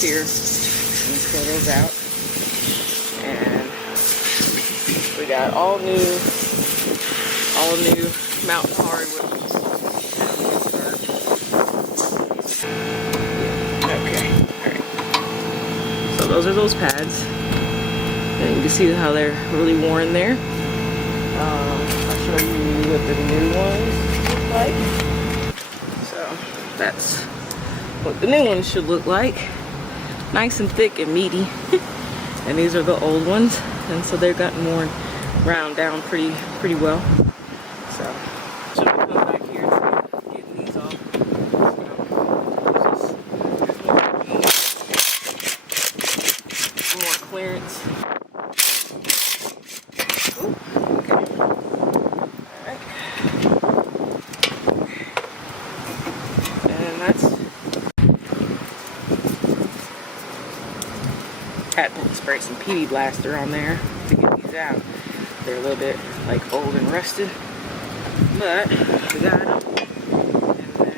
here and pull those out. And we got all new mountain hardwood. Okay, alright. So those are those pads. And you can see how they're really worn there. I'll show you what the new ones look like. So that's what the new ones should look like. Nice and thick and meaty. And these are the old ones. And so they've gotten worn round down pretty well. So I'm gonna come back here to getting these off. So more clearance. Ooh, okay. Alright. And that's had to spray some PD blaster on there to get these out. They're a little bit like old and rusted, but we got them. And then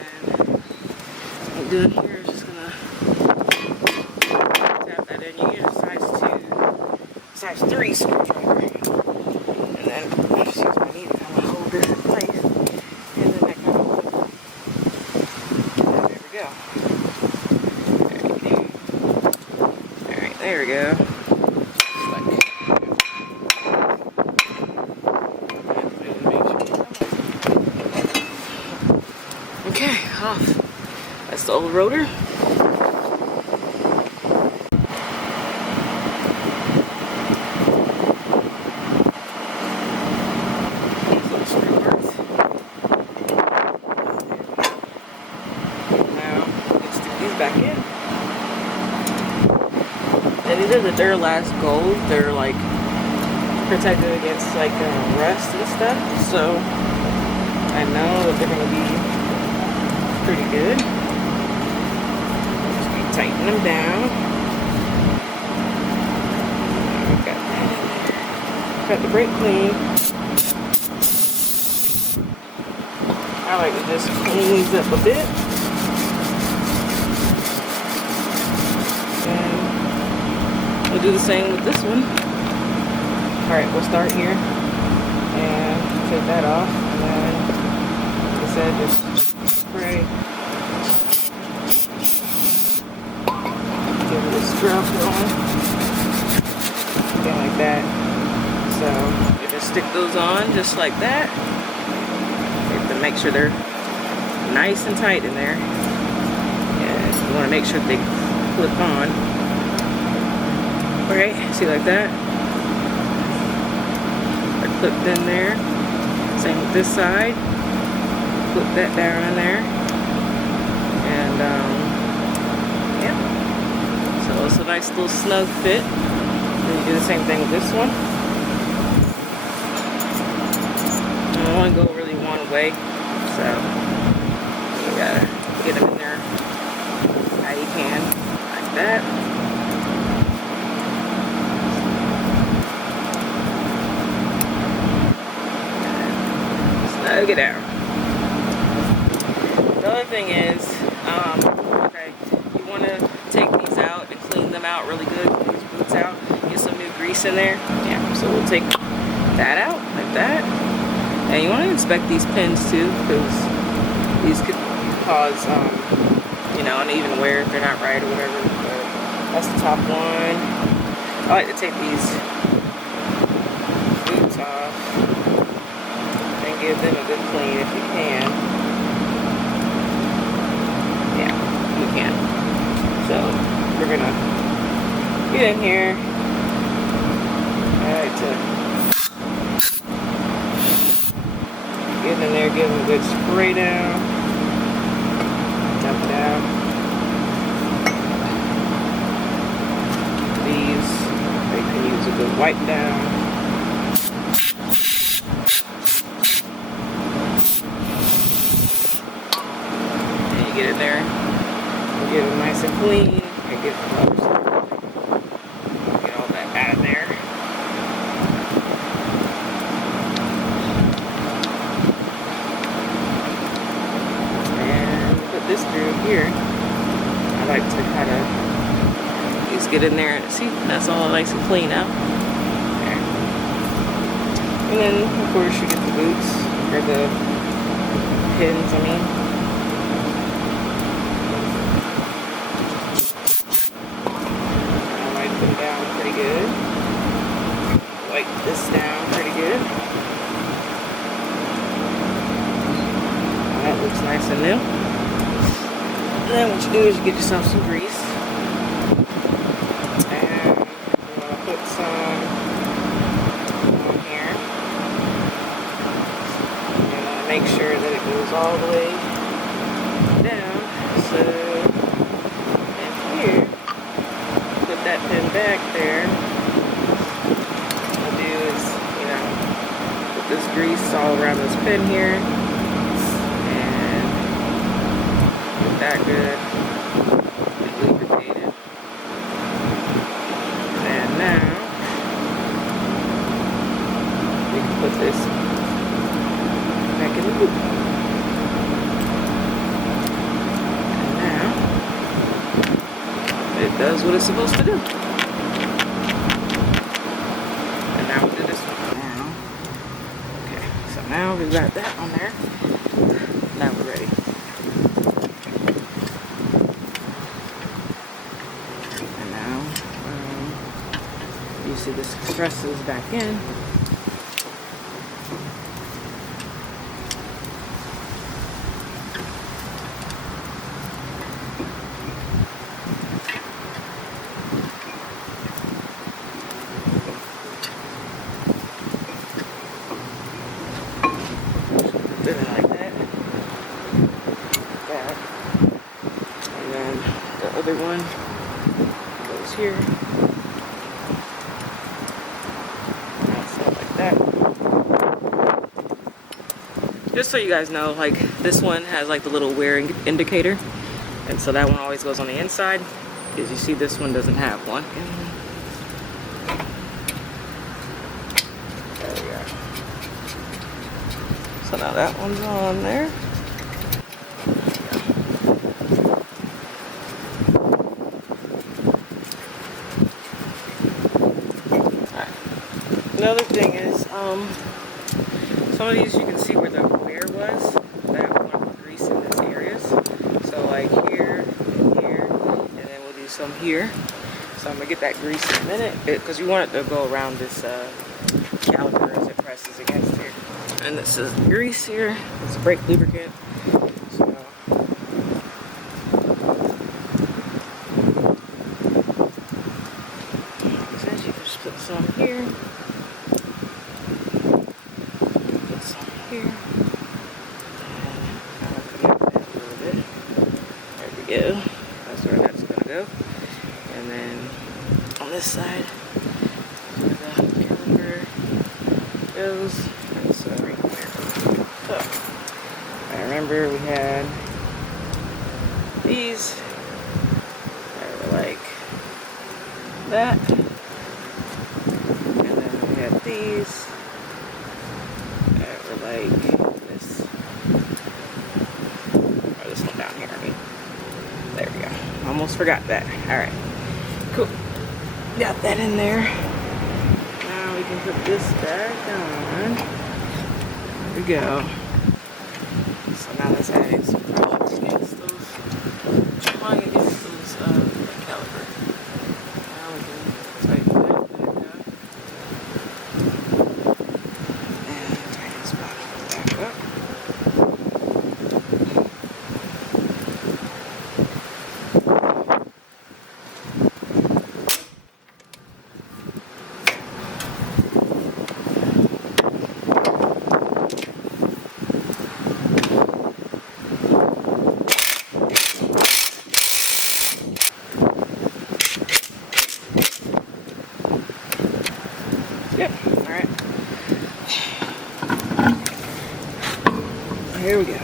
what I'm doing here is just gonna tap that in. You get a size 3 screwdriver, and then I just use my needle to kind of hold this in place, and then that kind of, and there we go. Alright, there we go. Okay, off. That's the old rotor. These little screw parts. Now, let's stick these back in. And these are the Duralast Gold. They're like protected against like rust and stuff. So I know that they're gonna be pretty good. Just keep tightening them down. Got that in there. Got the brake clean. I like to just clean these up a bit. And we'll do the same with this one. Alright, we'll start here and take that off. And then, like I said, just spray. Give it a scrub going. Something like that. So you just stick those on just like that. You have to make sure they're nice and tight in there. And you want to make sure they clip on. Alright, see like that? They're clipped in there. Same with this side. Put that down in there, and yeah, so it's a nice little snug fit. Then you do the same thing with this one. I don't want to go really one way, so you gotta get them in there how you can, like that. And snug it down. The other thing is, okay, you want to take these out and clean them out really good, get these boots out, get some new grease in there. Yeah, so we'll take that out like that. And you want to inspect these pins too, because these could cause, you know, uneven wear if they're not right or whatever. But that's the top one. I like to take these boots off and give them a good clean if you can. You can. So we're gonna get in here. I like to get in there, give them a good spray down. Tap it out. These, they can use a good wipe down. And you get in there. Get it nice and clean and get the other side. Get all that out of there. And put this through here. I like to kind of get in there and see, that's all nice and clean now. And then, of course, you get the boots, or the pins, I mean. I wipe them down pretty good. Wipe this down pretty good. That looks nice and new. And then what you do is you get yourself some grease. And you want to put some on here. And make sure that it goes all the way down. So, and here, put that pin back there. What I'll do is, you know, put this grease all around this pin here. That good, lubricated. And now we can put this back in the loop. And now it does what it's supposed to do. And now we'll do this one. Now, okay, so now we've got that on there. Now we're ready. You see this stresses back in. Put it like that. That. And then the other one goes here. Just so you guys know, like this one has like the little wear indicator, and so that one always goes on the inside. As you see, this one doesn't have one. There we go. So now that one's on there. Alright. Another thing is, some of these you can see where the wear was. That we want to put grease in this areas. So like here, and here, and then we'll do some here. So I'm gonna get that grease in a minute because you want it to go around this caliper as it presses against here. And this is grease here. It's brake lubricant. So since you just put some here. Here. And I'll connect that a little bit. There we go. That's where that's going to go. And then on this side, where the caliper goes. And so right here. So, I remember we had these that were like that. And then we had these. Like this, or this one down here, I mean. There we go. Almost forgot that. Alright, cool. Got that in there. Now we can put this back on. There we go. So now let's add some pressure against those, applying against those caliper. Now we can tighten that back up. Yep, alright. Here we go.